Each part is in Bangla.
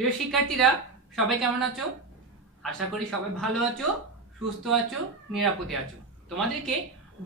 প্রিয় শিক্ষার্থীরা, সবাই কেমন আছো? আশা করি সবাই ভালো আছো, সুস্থ আছো, নিরাপদে আছো। তোমাদেরকে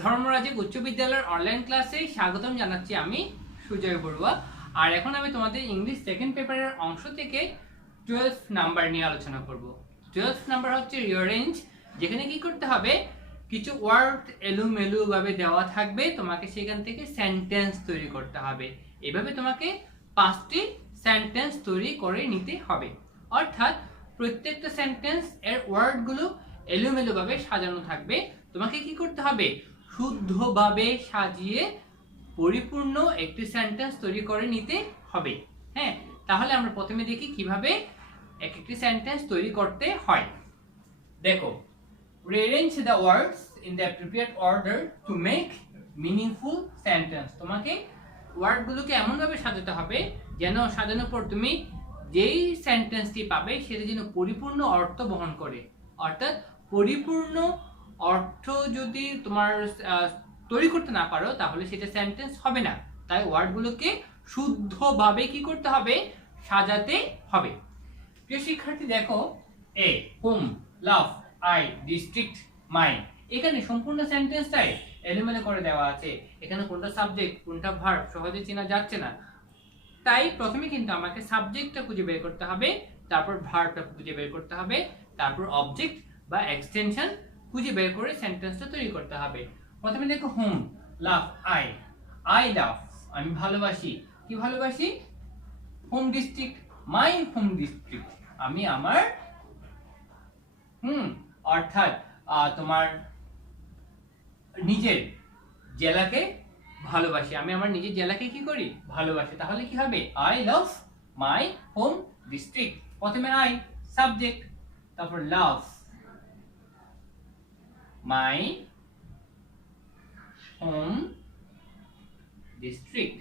ধর্মরাজিক উচ্চ বিদ্যালয়ের অনলাইন ক্লাসে স্বাগতম জানাচ্ছি আমি সুজয় বড়ুয়া। আর এখন আমি তোমাদের ইংলিশ সেকেন্ড পেপারের অংশ থেকে 12 নাম্বার নিয়ে আলোচনা করব। 12 নাম্বার হচ্ছে রিঅ্যারেঞ্জ, যেখানে কি করতে হবে, কিছু ওয়ার্ড এলোমেলো ভাবে দেওয়া থাকবে, তোমাকে সেখান থেকে সেন্টেন্স তৈরি করতে হবে। এভাবে তোমাকে 5টি সেন্টেন্স তৈরি করে নিতে হবে। অর্থাৎ প্রত্যেকটা সেন্টেন্স এর ওয়ার্ডগুলো এলোমেলোভাবে সাজানো থাকবে। তোমাকে কি করতে হবে, শুদ্ধভাবে সাজিয়ে পরিপূর্ণ একটি সেন্টেন্স তৈরি করে নিতে হবে। হ্যাঁ, তাহলে আমরা প্রথমে দেখি কিভাবে এক একটি সেন্টেন্স তৈরি করতে হয়। দেখো, rearrange the words in the appropriate order to make meaningful sentence. তোমাকে ওয়ার্ডগুলোকে এমন ভাবে সাজাতে হবে যেন সাজানোর পর তুমি যেই সেন্টেন্সটি পাবে সেটা যেন পরিপূর্ণ অর্থ বহন করে। অর্থাৎ পরিপূর্ণ অর্থ যদি তোমার তৈরি করতে না পারো তাহলে সেটা সেন্টেন্স হবে না। তাই ওয়ার্ডগুলোকে শুদ্ধভাবে কি করতে হবে, সাজাতে হবে। প্রিয় শিক্ষার্থী, দেখো, এ হোম, লাভ, আই, ডিস্ট্রিক্ট, মাই। এখানে সম্পূর্ণ সেন্টেন্সটাই এলোমেলো করে দেওয়া আছে। এখানে কোনটা সাবজেক্ট কোনটা ভার্ব সহজে চেনা যাচ্ছে না। তাই প্রথমে কিন্তু আমাকে সাবজেক্টটা খুঁজে বের করতে হবে, তারপর ভার্বটা খুঁজে বের করতে হবে, তারপর অবজেক্ট বা এক্সটেনশন খুঁজে বের করে সেন্টেন্সটা তৈরি করতে হবে। প্রথমে দেখো, home, love, I, I love, আমি ভালোবাসি। কি ভালোবাসি? Home district, my home district, আমি আমার অর্থাৎ তোমার নিজের জেলাকে ভালোবাসি। আমি আমার নিজের জেলাকে কি করি, ভালোবাসি। তাহলে কি হবে, I love my home district. প্রথমে আই সাবজেক্ট, তারপর লাভ মাই হোম ডিস্ট্রিক্ট,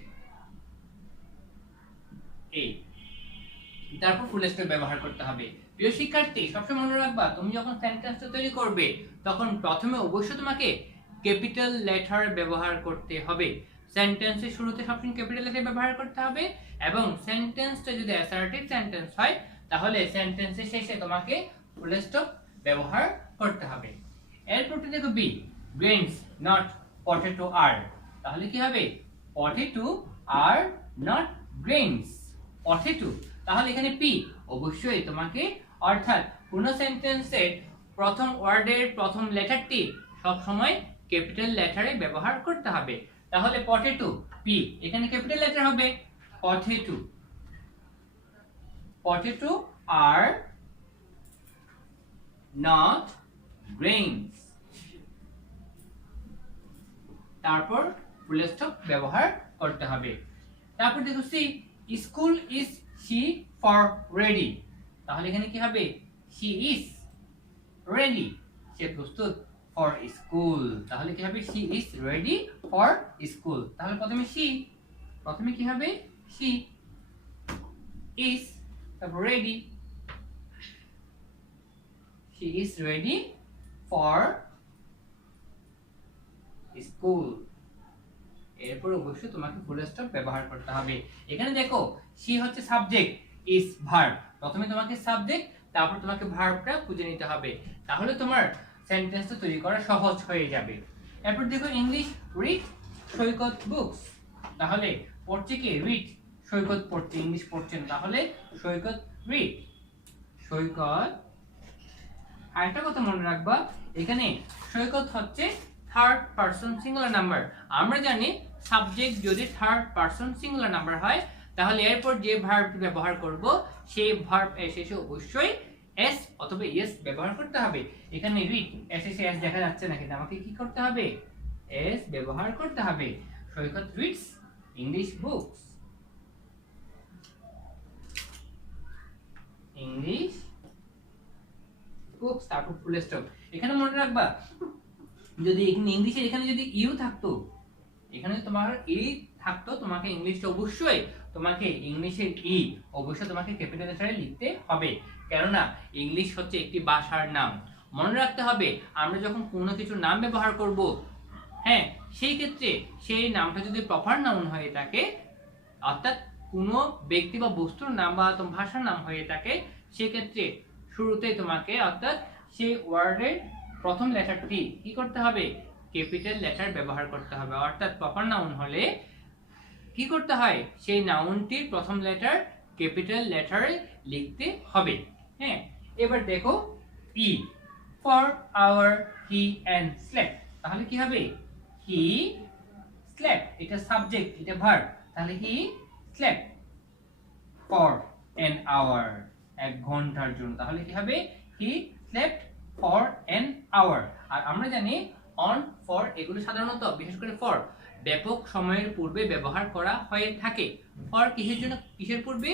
এই তারপর ফুল স্টপ ব্যবহার করতে হবে। প্রিয় শিক্ষার্থী, সবসময় মনে রাখবা, তুমি যখন সেন্টেন্সটা তৈরি করবে তখন প্রথমে অবশ্যই তোমাকে ক্যাপিটাল লেটার ব্যবহার করতে হবে। সেন্টেন্সের শুরুতে সবসময় ক্যাপিটাল লেটার ব্যবহার করতে হবে, এবং সেন্টেন্সটা যদি অ্যাসার্টিভ সেন্টেন্স হয় তাহলে সেন্টেন্সের শেষে তোমাকে ফুল স্টপ ব্যবহার করতে হবে। এরপর দেখো, বি গ্রেনস নট পটেটো আর। তাহলে কি হবে, potato are not grains, potato. তাহলে এখানে পি অবশ্যই তোমাকে, অর্থাৎ কোন সেন্টেন্সের প্রথম ওয়ার্ডের প্রথম লেটারটি সব সময় ক্যাপিটাল লেটারে ব্যবহার করতে হবে। তাহলে পটেটো, পি, এখানে ক্যাপিটাল লেটার হবে potato, potato are not grains, তারপর ফুল স্টপ ব্যবহার করতে হবে। তারপর দেখো, she school is she for ready। তাহলে এখানে কি হবে, she is ready, সে প্রস্তুত for school। তাহলে কি হবে, she is ready for school। তাহলে প্রথমে কি হবে, she is, তারপর ready, she is ready for school। এরপর অবশ্যই তোমাকে ফুল স্টপ ব্যবহার করতে হবে। এখানে দেখো, সি হচ্ছে সাবজেক্ট, ইজ ভার্ব। প্রথমে তোমাকে সাবজেক্ট, তারপর তোমাকে ভার্বটা খুঁজে নিতে হবে, তাহলে তোমার সেন্টেন্সটা তৈরি করা সহজ হয়ে যাবে। এরপর দেখো, ইংলিশ রিড সৈকত বুকস। তাহলে পড়ছে কি, রিড, সৈকত পড়ছে, ইংলিশ পড়ছেন, তাহলে সৈকত রিড, সৈকত। আরেকটা কথা মনে রাখবা, এখানে সৈকত হচ্ছে থার্ড পারসন সিঙ্গুলার নাম্বার। আমরা জানি সাবজেক্ট যদি থার্ড পারসন সিঙ্গুলার নাম্বার হয় তাহলে এরপর যে ভার্বটি ব্যবহার করব সেই ভার্ব শেষে অবশ্যই এস অথবা এস ব্যবহার করতে হবে। এখানে রিড, এস শেষে এস দেখা যাচ্ছে না, কিন্তু আমাকে কি করতে হবে, এস ব্যবহার করতে হবে। Saikat reads English books, English books, তারপর ফুল স্টপ। এখানে মনে রাখবা, যদি ইংলিশের এখানে যদি ইউ থাকতো, এখানে তোমার ই থাকতো, তোমাকে ইংলিশটা অবশ্যই তোমাকে ইংলিশের ই অবশ্যই তোমাকে ক্যাপিটাল লেটারে লিখতে হবে, কেননা ইংলিশ হচ্ছে একটি ভাষার নাম। মনে রাখতে হবে, আমরা যখন কোনো কিছুর নাম ব্যবহার করব, হ্যাঁ, সেই ক্ষেত্রে সেই নামটা যদি প্রপার নাউন হয়ে থাকে, অর্থাৎ কোনো ব্যক্তি বা বস্তুর নাম বা ভাষার নাম হয়ে থাকে সেক্ষেত্রে শুরুতেই তোমাকে অর্থাৎ সেই ওয়ার্ডের প্রথম লেটারটি কি করতে হবে, ক্যাপিটাল লেটার ব্যবহার করতে হবে। অর্থাৎ প্রপার নাউন হলে কি করতে হয়, সেই নাউনটির প্রথম লেটার ক্যাপিটাল লেটারে লিখতে হবে। হ্যাঁ, এবার দেখো ই for hour he and slept, তাহলে কি হবে, হি স্লেপ্ট, এটা সাবজেক্ট, এটা ভার্ব, তাহলে he slept for an hour, এক ঘন্টার জন্য, তাহলে কি হবে, he slept for an hour. আর আমরা জানি অন, ফর এগুলো সাধারণত বিশেষ করে ফর ব্যাপক সময়ের পূর্বে ব্যবহার করা হয়ে থাকে। ফর কিসের জন্য, কিসের পূর্বে,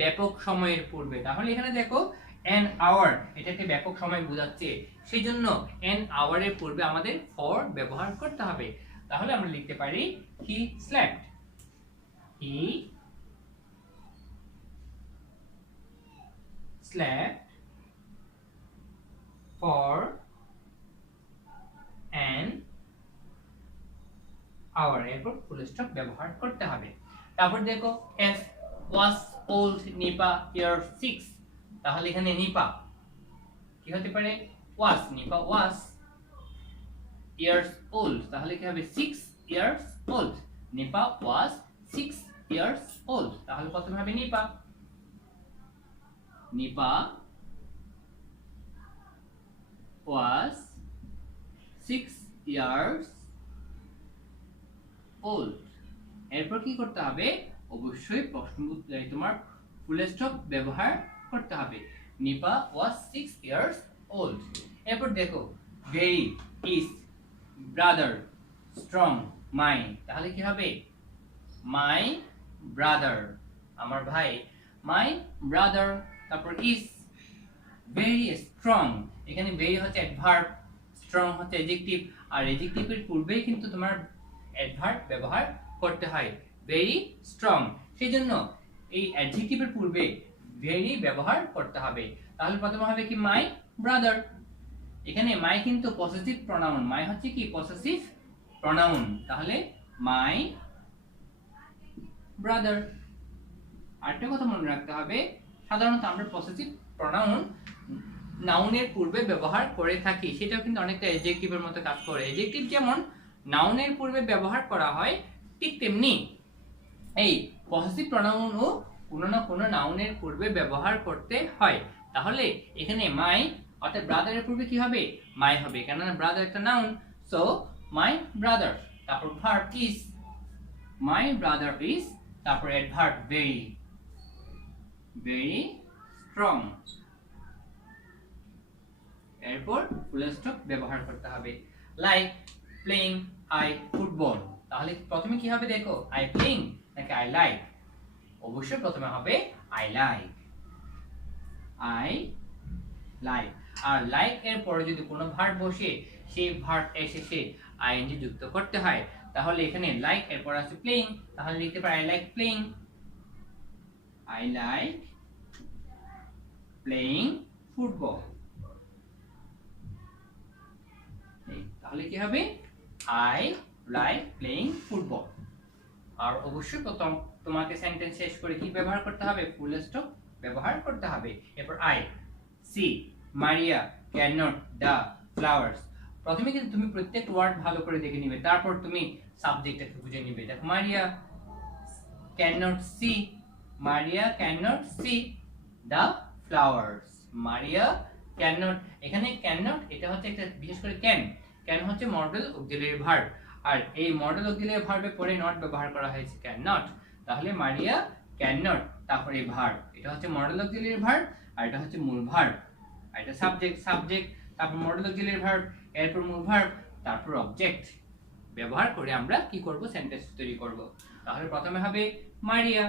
ব্যাপক সময়ের পূর্বে। তাহলে এখানে দেখো এন আওয়ার, এটাকে ব্যাপক সময় বোঝাচ্ছে, সেই জন্য এন আওয়ারের পূর্বে আমাদের ফর ব্যবহার করতে হবে। তাহলে আমরা লিখতে পারি he slept, he slept for an hour, এরপর ফুল স্টপ ব্যবহার করতে হবে। তারপর দেখো as was old Nipa year 6, তাহলে এখানে নিপা কি হতে পারে, was, Nipa was years old, তাহলে কি হবে 6 years old, Nipa was 6 years old, তাহলে প্রথমে হবে Nipa, Nipa was 6 years old। এরপর কি করতে হবে, অবশ্যই তোমার ফুল স্টপ ব্যবহার করতে হবে, নিপা was 6 years old। এরপর দেখো very is brother strong my, তাহলে কি হবে, my brother, আমার ভাই, my brother, তারপর is very strong, এখানে very হচ্ছে অ্যাডভার্ব, strong হচ্ছে অ্যাডজেক্টিভ, আর অ্যাডজেক্টিভের পূর্বেই কিন্তু তোমার অ্যাডভার্ব ব্যবহার করতে হয়, very strong, সেজন্য এই অ্যাডজেক্টিভের পূর্বে very ব্যবহার করতে হবে। তাহলে প্রথমে হবে কি my brother, এখানে my কিন্তু পসেসিভ প্রনাউন, my হচ্ছে কি পসেসিভ প্রনাউন, তাহলে my brother। আরেকটা কথা মনে রাখতে হবে, সাধারণত আমরা পসেসিভ প্রনাউন নাউনের পূর্বে ব্যবহার করে থাকি, সেটাও কিন্তু অনেকটা অ্যাডজেক্টিভের মতো কাজ করে। অ্যাডজেক্টিভ যেমন নাউনের পূর্বে ব্যবহার করা হয়, ঠিক তেমনি এই পসেসিভ প্রনাউনও কোনো না কোনো নাউনের পূর্বে ব্যবহার করতে হয়। তাহলে এখানে মাই অর্থাৎ ব্রাদারের পূর্বে কি হবে, মাই হবে, কেননা ব্রাদার একটা নাউন, সো মাই ব্রাদার, তারপর verb is, my brother is, তারপর অ্যাডভার্ব very, very strong, এরপর ফুল স্টপ ব্যবহার করতে হবে। লাইক প্লেইং আই ফুটবল, তাহলে প্রথমে কি হবে দেখো, আই প্লেইং নাকি আই লাইক, অবশ্যই প্রথমে হবে আই লাইক, আই লাইক। আর লাইক এর পরে যদি কোনো ভার্ব বসে সেই ভার্ব এর শেষে আইএনজি যুক্ত করতে হয়, তাহলে এখানে লাইক এর পর আছে প্লেইং, তাহলে লিখতে পারি I like playing, I like playing football, তাহলে কি হবে, আই লাইক প্লেইং ফুটবল। আর অবশ্যই প্রথম তোমাকে সেন্টেন্স শেষ করে কি ব্যবহার করতে হবে, ফুল স্টপ ব্যবহার করতে হবে। এরপর I see Maria can not the flowers, প্রথমে কিন্তু তুমি প্রত্যেক ওয়ার্ড ভালো করে দেখে নিবে, তারপর তুমি সাবজেক্টটাকে বুঝে নিবে। দেখো Maria can not see, Maria can not see the flowers, Maria can not, এখানে ক্যান নট এটা হচ্ছে একটা বিশেষ করে ক্যান হচ্ছে মডেল অক্সিলারি ভার্ব, আর এই মডেল অক্সিলারি ভার্বে পরে নট ব্যবহার করা হয়েছে ক্যান নট, তাহলে মারিয়া ক্যান নট, তারপরে এই ভার্ব, এটা হচ্ছে মডেল অক্সিলারি ভার্ব, আর এটা হচ্ছে মূল ভার্ব, আর এটা সাবজেক্ট, তারপর মডেল অক্সিলারি ভার্ব, এরপর মূল ভার্ব, তারপর অবজেক্ট ব্যবহার করে আমরা কি করব, সেন্টেন্স তৈরি করব। তাহলে প্রথমে হবে Maria,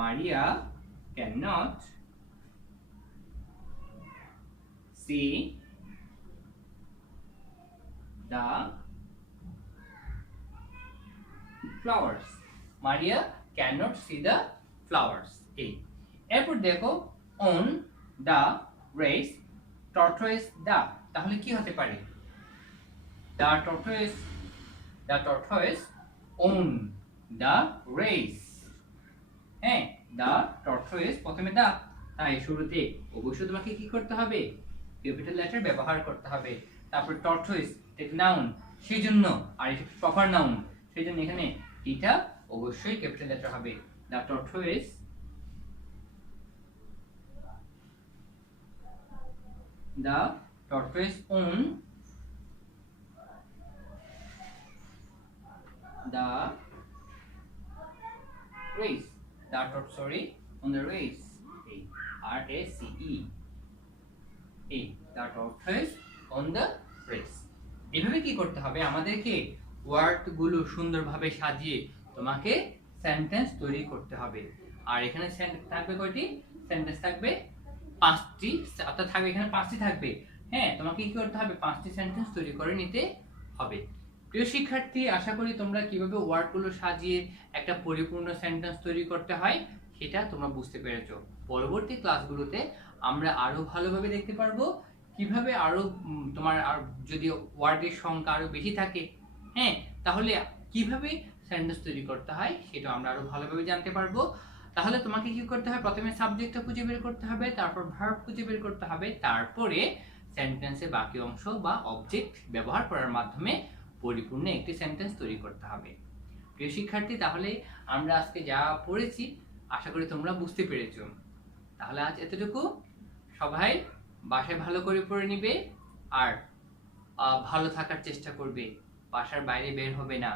Maria can not see the flowers, Maria cannot see the flowers, এরপর দেখো on the race tortoise the, তাহলে কি হতে পারে, the tortoise own the race. হ্যাঁ, দ্য টর্টয়েস প্রথমে দা, তাই শুরুতে অবশ্যই তোমাকে কি করতে হবে, ক্যাপিটাল লেটার ব্যবহার করতে হবে। তারপর টর্টয়েস এক নাউন, সেই জন্য আর এটা প্রপার নাউন, সেই জন্য এখানে এটা অবশ্যই ক্যাপিটাল লেটার হবে। The tortoise, the tortoise on the race, on the race, RACE, the tortoise on the race। এভাবে কি করতে হবে, আমাদেরকে ওয়ার্ড গুলো সুন্দরভাবে সাজিয়ে তোমাকে সেন্টেন্স তৈরি করতে হবে। আর এখানে থাকবে কয়টি সেন্টেন্স, থাকবে 5টি, অর্থাৎ থাকবে এখানে 5টি থাকবে। হ্যাঁ, তোমাকে কি করতে হবে, 5টি সেন্টেন্স তৈরি করে নিতে হবে। প্রিয় শিক্ষার্থী, আশা করি তোমরা কিভাবে ওয়ার্ডগুলো সাজিয়ে একটা পরিপূর্ণ সেন্টেন্স তৈরি করতে হয় সেটা তোমরা বুঝতে পেরেছো। পরবর্তী ক্লাসগুলোতে আমরা আরো ভালোভাবে দেখতে পারবো কিভাবে আরো তোমার আর যদি ওয়ার্ডের সংখ্যা আরো বেশি থাকে, হ্যাঁ, তাহলে কিভাবে সেন্টেন্স তৈরি করতে হয় সেটা আমরা আরো ভালোভাবে জানতে পারবো। তাহলে তোমাকে কি করতে হবে, প্রথমে সাবজেক্টটা খুঁজে বের করতে হবে, তারপর ভার্ব খুঁজে বের করতে হবে, তারপরে সেন্টেন্সের বাকি অংশ বা অবজেক্ট ব্যবহার করার মাধ্যমে পরিপূর্ণ একটি সেন্টেন্স তৈরি করতে হবে। প্রিয় শিক্ষার্থী, তাহলে আমরা আজকে যা পড়েছি আশা করি তোমরা বুঝতে পেরেছো। তাহলে আজ এতটুকু, সবাই বাসায় ভালো করে পড়ে নিবে আর ভালো থাকার চেষ্টা করবে, বাসার বাইরে বের হবে না।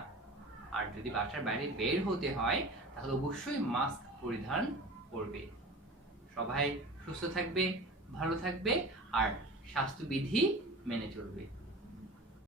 আর যদি বাসার বাইরে বের হতে হয় তাহলে অবশ্যই মাস্ক পরিধান করবে। সবাই সুস্থ থাকবে, ভালো থাকবে আর স্বাস্থ্যবিধি মেনে চলবে।